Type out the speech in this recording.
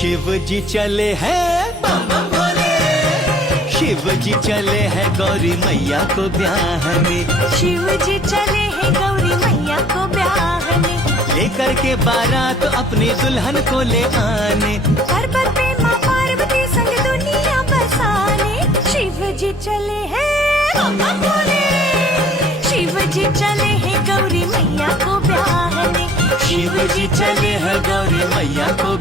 शिव जी चले हैं बम बम भोले, शिव जी चले हैं गौरी मैया को ब्याहने, शिव जी चले हैं गौरी मैया को ब्याहने, लेकर के बारात अपनी दुल्हन को ले आने, पर्वत पे माँ पार्वती संग दुनिया बसाने। शिव जी चले हैं बम बम भोले, शिव जी चले हैं गौरी मैया को ब्याहने, शिव जी चले हैं गौरी मैया को